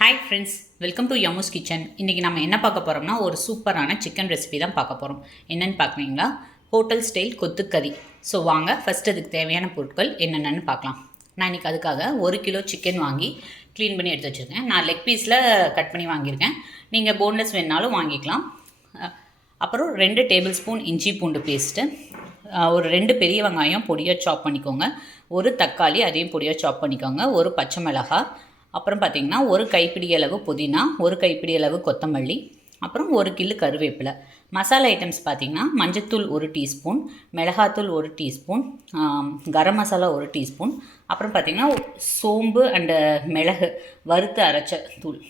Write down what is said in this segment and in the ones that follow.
Hi friends, welcome to Yamu's kitchen. இன்றைக்கி நம்ம என்ன பார்க்க போகிறோம்னா ஒரு சூப்பரான சிக்கன் ரெசிபி தான் பார்க்க போகிறோம். என்னென்னு பார்க்குறீங்களா? ஹோட்டல் ஸ்டைல் கொத்துக்கறி. ஸோ வாங்க ஃபஸ்ட் அதுக்கு தேவையான பொருட்கள் என்னென்னு பார்க்கலாம். நான் இன்றைக்கி அதுக்காக 1 கிலோ சிக்கன் வாங்கி க்ளீன் பண்ணி எடுத்து வச்சுருக்கேன். நான் லெக் பீஸில் கட் பண்ணி வாங்கியிருக்கேன். நீங்கள் போன்லெஸ் வேணாலும் வாங்கிக்கலாம். அப்புறம் 2 டேபிள் ஸ்பூன் இஞ்சி பூண்டு பேஸ்ட்டு, ஒரு 2 பெரிய வெங்காயம் பொடியாக சாப் பண்ணிக்கோங்க, ஒரு தக்காளி அதையும் பொடியாக சாப் பண்ணிக்கோங்க, ஒரு பச்சை மிளகாய், அப்புறம் பார்த்திங்கன்னா ஒரு கைப்பிடி அளவு புதினா, ஒரு கைப்பிடி அளவு கொத்தமல்லி, அப்புறம் ஒரு கிலோ கருவேப்பிலை. மசாலா ஐட்டம்ஸ் பார்த்திங்கன்னா மஞ்சத்தூள் 1 டீஸ்பூன், மிளகாத்தூள் 1 டீஸ்பூன், கரம் மசாலா 1 டீஸ்பூன், அப்புறம் பார்த்திங்கன்னா சோம்பு அண்டு மிளகு வறுத்து அரைச்ச தூள்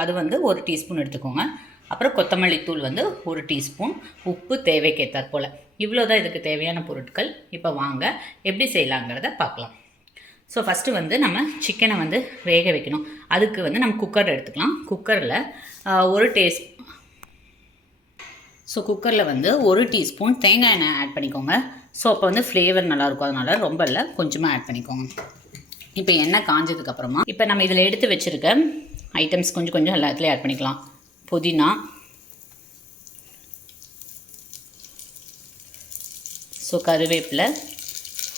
அது வந்து 1 டீஸ்பூன் எடுத்துக்கோங்க. அப்புறம் கொத்தமல்லி தூள் வந்து 1 டீஸ்பூன், உப்பு தேவைக்கேற்றாற் போல். இவ்வளோ தான் இதுக்கு தேவையான பொருட்கள். இப்போ வாங்க எப்படி செய்யலாங்கிறத பார்க்கலாம். ஸோ ஃபஸ்ட்டு வந்து நம்ம சிக்கனை வந்து வேக வைக்கணும். அதுக்கு வந்து நம்ம குக்கர் எடுத்துக்கலாம். குக்கரில் குக்கரில் வந்து 1 டீஸ்பூன் தேங்காய் எண்ணெய் ஆட் பண்ணிக்கோங்க. ஸோ அப்போ வந்து ஃப்ளேவர் நல்லாயிருக்கும். அதனால் ரொம்ப இல்லை, கொஞ்சமாக ஆட் பண்ணிக்கோங்க. இப்போ எண்ணெய் காஞ்சதுக்கப்புறமா இப்போ நம்ம இதில் எடுத்து வச்சுருக்க ஐட்டம்ஸ் கொஞ்சம் கொஞ்சம் எல்லாத்துலேயும் ஆட் பண்ணிக்கலாம். புதினா, ஸோ கருவேப்பிலை,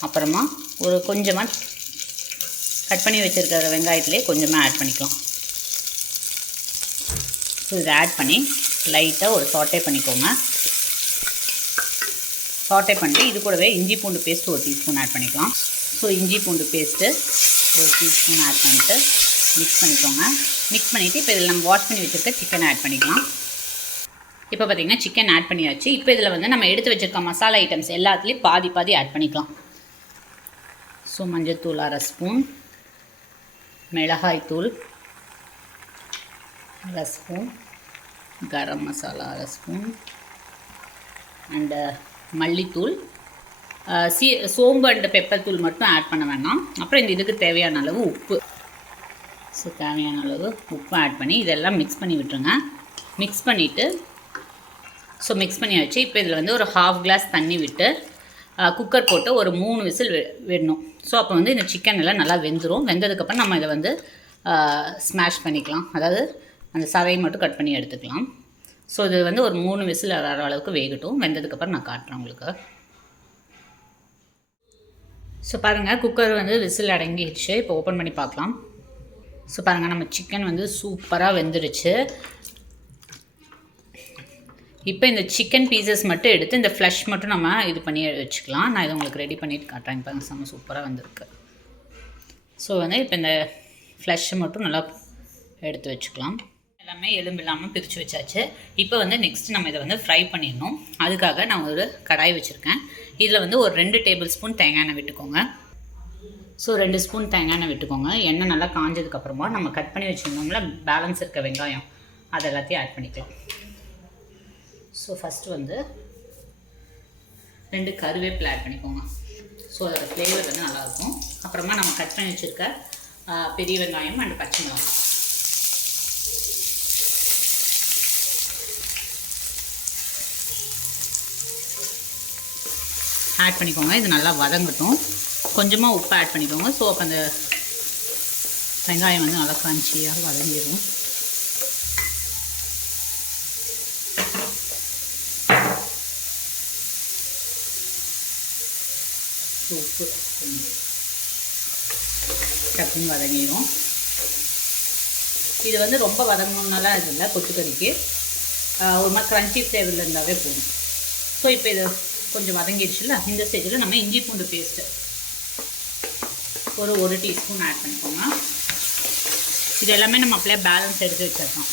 அப்புறமா ஒரு கொஞ்சமாக கட் பண்ணி வச்சுருக்கிற வெங்காயத்திலே கொஞ்சமாக ஆட் பண்ணிக்கலாம். ஸோ இதை ஆட் பண்ணி லைட்டாக ஒரு சாட்டே பண்ணிக்கோங்க. சாட்டே பண்ணிட்டு இது கூடவே இஞ்சி பூண்டு பேஸ்ட்டு 1 டீஸ்பூன் ஆட் பண்ணிக்கலாம். ஸோ இஞ்சி பூண்டு பேஸ்ட்டு 1 டீஸ்பூன் ஆட் பண்ணிவிட்டு மிக்ஸ் பண்ணிக்கோங்க. மிக்ஸ் பண்ணிவிட்டு இப்போ இதில் நம்ம வாஷ் பண்ணி வச்சுருக்க சிக்கனை ஆட் பண்ணிக்கலாம். இப்போ பார்த்திங்கன்னா சிக்கன் ஆட் பண்ணியாச்சு. இப்போ இதில் வந்து நம்ம எடுத்து வச்சுருக்க மசாலா ஐட்டம்ஸ் எல்லாத்துலேயும் பாதி பாதி ஆட் பண்ணிக்கலாம். ஸோ மஞ்சத்தூள் 1/2 ஸ்பூன், மிளகாய்த்தூள் 1/2 spoon, garam masala 1/2 spoon and மல்லித்தூள், சோம்பு அண்டு பெப்பர் தூள் மட்டும் ஆட் பண்ண வேணாம். அப்புறம் இந்த இதுக்கு தேவையான அளவு உப்பு. ஸோ தேவையான அளவு உப்பு ஆட் பண்ணி இதெல்லாம் மிக்ஸ் பண்ணி விட்டுருங்க. மிக்ஸ் பண்ணிவிட்டு மிக்ஸ் பண்ணியாச்சு. இப்போ இதில் வந்து ஒரு 1/2 கிளாஸ் தண்ணி விட்டு குக்கர் போட்டு ஒரு 3 விசில் விடணும். ஸோ அப்போ வந்து இந்த சிக்கன் எல்லாம் நல்லா வெந்துடும். வெந்ததுக்கப்புறம் நம்ம இதை வந்து ஸ்மாஷ் பண்ணிக்கலாம். அதாவது அந்த சதையை மட்டும் கட் பண்ணி எடுத்துக்கலாம். ஸோ இது வந்து ஒரு 3 விசில் வர அளவுக்கு வேகட்டும். வெந்ததுக்கப்புறம் நான் காட்டுறேன் உங்களுக்கு. ஸோ பாருங்கள், குக்கர் வந்து விசில் அடங்கிடுச்சு. இப்போ ஓப்பன் பண்ணி பார்க்கலாம். ஸோ பாருங்கள், நம்ம சிக்கன் வந்து சூப்பராக வெந்துருச்சு. இப்போ இந்த சிக்கன் பீசஸ் மட்டும் எடுத்து இந்த ஃப்ளஷ் மட்டும் நம்ம இது பண்ணி வச்சுக்கலாம். நான் இதை உங்களுக்கு ரெடி பண்ணிவிட்டு காட்டுறேன். இப்போ செம்ம சூப்பராக வந்திருக்கு. ஸோ வந்து இப்போ இந்த ஃப்ளஷ்ஷை மட்டும் நல்லா எடுத்து வச்சுக்கலாம். எல்லாமே எலும்பு இல்லாமல் பிரித்து வச்சாச்சு. இப்போ வந்து நெக்ஸ்ட் நம்ம இதை வந்து ஃப்ரை பண்ணிடணும். அதுக்காக நான் ஒரு கடாய் வச்சுருக்கேன். இதில் வந்து ஒரு 2 டேபிள் ஸ்பூன் தேங்காய் எண்ணெய் விட்டுக்கோங்க. ஸோ 2 ஸ்பூன் தேங்காய் எண்ணெய் விட்டுக்கோங்க. எண்ணெய் நல்லா காஞ்சதுக்கப்புறமா நம்ம கட் பண்ணி வச்சுருந்தோம்ல பேலன்ஸ் இருக்க வெங்காயம், அது எல்லாத்தையும் ஆட் பண்ணிக்கலாம். ஸோ ஃபஸ்ட்டு வந்து 2 கருவேப்பிலை ஆட் பண்ணிக்கோங்க. ஸோ அதோடய ஃப்ளேவர் வந்து நல்லாயிருக்கும். அப்புறமா நம்ம கட் பண்ணி வச்சுருக்க பெரிய வெங்காயம் அண்ட் பச்சை மிளகாய் ஆட் பண்ணிக்கோங்க. இது நல்லா வதங்கட்டும். கொஞ்சமாக உப்பு ஆட் பண்ணிக்கோங்க. ஸோ அப்போ அந்த வெங்காயம் வந்து நல்லா கிரன்ச்சியாக வதங்கிடும். உப்பு டக்குன்னு வதங்கிடும். இது வந்து ரொம்ப வதங்கணுன்னாலாம் இது இல்லை. கொத்துக்கறிக்கு ஒரு மாதிரி க்ரன்ச்சி ஃப்ளேவரில் இருந்தாவே போதும். ஸோ இப்போ இது கொஞ்சம் வதங்கிடுச்சுல, இந்த ஸ்டேஜில் நம்ம இஞ்சி பூண்டு பேஸ்ட்டு ஒரு 1 டீஸ்பூன் ஆட் பண்ணிக்கோங்க. இது எல்லாமே நம்ம அப்படியே பேலன்ஸ் எடுத்து வச்சிடலாம்.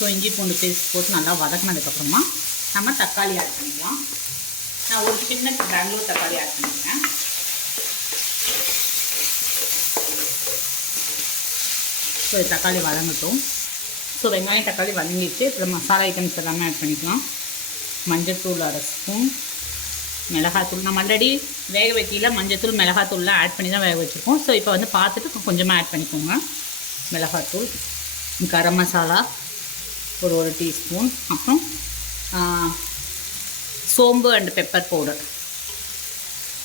ஸோ இஞ்சி பூண்டு பேஸ்ட் போட்டு நல்லா வதக்கினதுக்கப்புறமா நம்ம தக்காளி ஆட் பண்ணிக்கலாம். நான் ஒரு சின்ன பெங்களூர் தக்காளி ஆட் பண்ணிக்கிறேன். ஸோ தக்காளி வதங்கட்டும். ஸோ வெங்காயம் தக்காளி வதங்கிடுச்சு. அப்புறம் மசாலா ஐட்டம்ஸ் எல்லாமே ஆட் பண்ணிக்கலாம். மஞ்சத்தூள் 1/2 ஸ்பூன், மிளகாத்தூள் நம்ம ஆல்ரெடி வேக வைக்கல மஞ்சத்தூள் மிளகாத்தூள்லாம் ஆட் பண்ணி தான் வேக வச்சுருக்கோம். ஸோ இப்போ வந்து பார்த்துட்டு கொஞ்சமாக ஆட் பண்ணிக்கோங்க. மிளகாத்தூள், கரம் மசாலா ஒரு 1 டீஸ்பூன், அப்புறம் சோம்பு அண்ட் பெப்பர் பவுடர்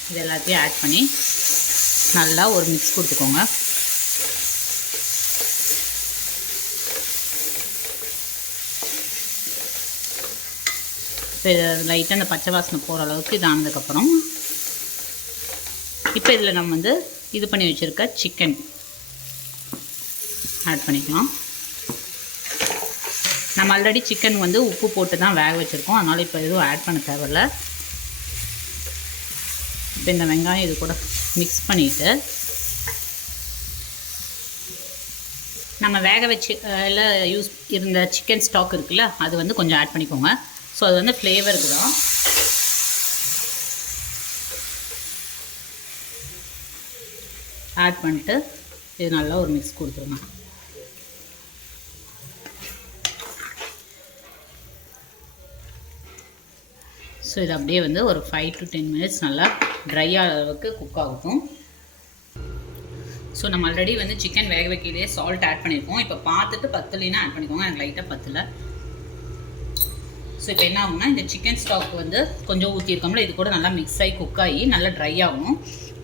இது எல்லாத்தையும் ஆட் பண்ணி நல்லா ஒரு மிக்ஸ் கொடுத்துக்கோங்க. இப்போ இதை லைட்டாக அந்த பச்சை வாசனை போகிற அளவுக்கு இது ஆனதுக்கப்புறம் இப்போ இதில் நம்ம வந்து இது பண்ணி வச்சுருக்க சிக்கன் ஆட் பண்ணிக்கலாம். நம்ம ஆல்ரெடி சிக்கன் வந்து உப்பு போட்டு தான் வேக வச்சுருக்கோம், அதனால் இப்போ எதுவும் ஆட் பண்ண தேவையில்ல. இப்போ இந்த வெங்காயம் இது கூட மிக்ஸ் பண்ணிவிட்டு நம்ம வேக வச்சு எல்லாம் யூஸ் இருந்த சிக்கன் ஸ்டாக் இருக்குல்ல, அது வந்து கொஞ்சம் ஆட் பண்ணிக்கோங்க. ஸோ அது வந்து ஃப்ளேவருக்கு தான். ஆட் பண்ணிட்டு இது நல்லா ஒரு மிக்ஸ் கொடுத்துருங்க. ஸோ இது அப்படியே வந்து ஒரு 5 to 10 minutes நல்லா ட்ரை அளவுக்கு குக் ஆகட்டும். ஸோ நம்ம ஆல்ரெடி வந்து சிக்கன் வேக வைக்கிறதே சால்ட் ஆட் பண்ணியிருக்கோம். இப்போ பார்த்துட்டு பத்தலைன்னா ஆட் பண்ணிக்கோங்க, எனக்கு லைட்டாக பத்தலை. ஸோ இப்போ என்ன ஆகும்னா இந்த சிக்கன் ஸ்டாக் வந்து கொஞ்சம் ஊற்றிருக்கோம்ல, இது கூட நல்லா மிக்ஸ் ஆகி குக் ஆகி நல்லா ட்ரை ஆகும்.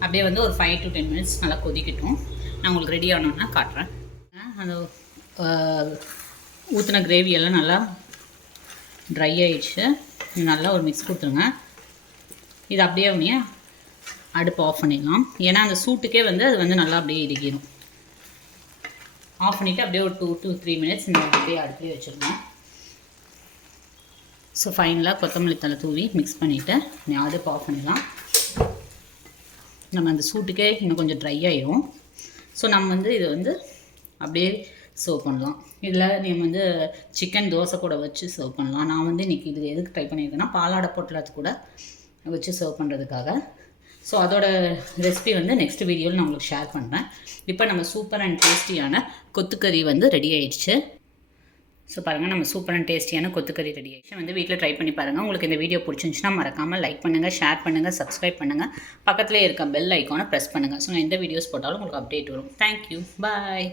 அப்படியே வந்து ஒரு 5 to 10 minutes நல்லா கொதிக்கட்டும். நான் உங்களுக்கு ரெடி ஆனோன்னா காட்டுறேன். அந்த ஊற்றின கிரேவியெல்லாம் நல்லா ட்ரை ஆகிடுச்சு. நல்லா ஒரு மிக்ஸ் கொடுத்துருங்க. இது அப்படியே உடனே அடுப்பு ஆஃப் பண்ணிடலாம். ஏன்னா அந்த சூட்டுக்கே வந்து அது வந்து நல்லா அப்படியே இறுகிடும். ஆஃப் பண்ணிவிட்டு அப்படியே ஒரு 2 to 3 minutes இந்த அப்படியே அடுப்புலேயே வச்சுருந்தோம். ஸோ ஃபைனலாக கொத்தமல்லி தழை தூவி மிக்ஸ் பண்ணிவிட்டு அடுப்பு ஆஃப் பண்ணிடலாம். நம்ம அந்த சூட்டுக்கே இன்னும் கொஞ்சம் ட்ரை ஆகிடும். ஸோ நம்ம வந்து இதை வந்து அப்படியே சர்வ் பண்ணலாம். இதில் நீங்கள் வந்து சிக்கன் தோசை கூட வச்சு சர்வ் பண்ணலாம். நான் வந்து இன்றைக்கி இது எதுக்கு ட்ரை பண்ணியிருக்கேன்னா பாலாடை பொட்டலத்து கூட வச்சு சர்வ் பண்ணுறதுக்காக. ஸோ அதோட ரெசிபி வந்து நெக்ஸ்ட் வீடியோவில் நான் உங்களுக்கு ஷேர் பண்ணுறேன். இப்போ நம்ம சூப்பர் அண்ட் டேஸ்டியான கொத்துக்கறி வந்து ரெடி ஆகிடுச்சு. ஸோ பாருங்கள், நம்ம சூப்பர் அண்ட் டேஸ்டியான கொத்துக்கறி ரெடி ஆகிடுச்சு. வந்து வீட்டில் ட்ரை பண்ணி பாருங்கள். உங்களுக்கு இந்த வீடியோ பிடிச்சிருந்துச்சுன்னா மறக்காமல் லைக் பண்ணுங்கள், ஷேர் பண்ணுங்கள், சப்ஸ்கிரைப் பண்ணுங்கள். பக்கத்துலேயே இருக்க பெல் ஐக்கானை ப்ரெஸ் பண்ணுங்கள். ஸோ நான் எந்த வீடியோஸ் போட்டாலும் உங்களுக்கு அப்டேட் வரும். தேங்க்யூ, பாய்.